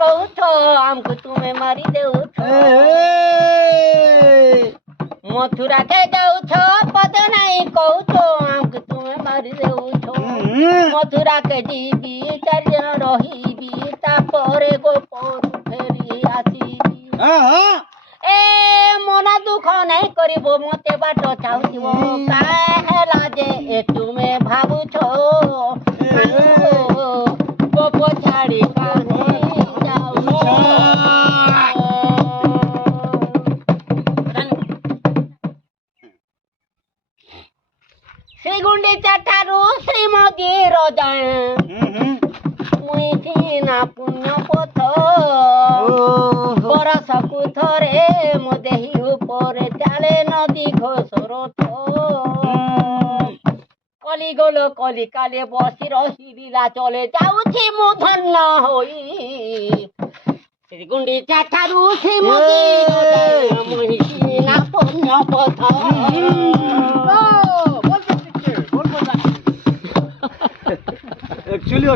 କହୁଛ ଆମକୁ ତୁମେ ମାରି ଦେଉଛ ମଥୁରାକେ ଯାଉଛ ପଦ ନାଇଁ କହୁଛ ଆମକୁ ତୁମେ ମାରି ଦେଉଛ ମଥୁରାକେ ଯିବି 4 ଦିନ ରହିବି ତାପରେ ଗୋପରୁ ଫେରି ଆସିବି ଏ ମନ ଦୁଃଖ ନାଇଁ କରିବ ମତେ ବାଟ ଚାହୁଁଥିବ କାଏ ହେଲା ଯେ ଏ ତୁମେ ଭାବୁଛ ଗୋପ ଛାଡ଼ି କାହିଁ ଯାଉଛ ଶ୍ରୀଗୁଣ୍ଡିଚା ଠାରୁ ଶ୍ରୀମନ୍ଦିର ଯାଏଁ ମୁଇଁ ସିନା ପୁଣ୍ୟ ପଥ ବରଷକୁ ଥରେ ମୋ ଦେହି ଉପରେ ଚାଲେ ନଦୀ ଘୋଷରଥ କଲିଗଲ କଲିକାଲେ ବସି ରହିଲା ଚଲେ ଯାଉଛି ମୁଁ ଧନ୍ୟ ହୋଇ ଶ୍ରୀଗୁଣ୍ଡିଚା ଠାରୁ ଶ୍ରୀମନ୍ଦିର ମୁଇଁ ସିନା ପୁଣ୍ୟ ପଥ Actually,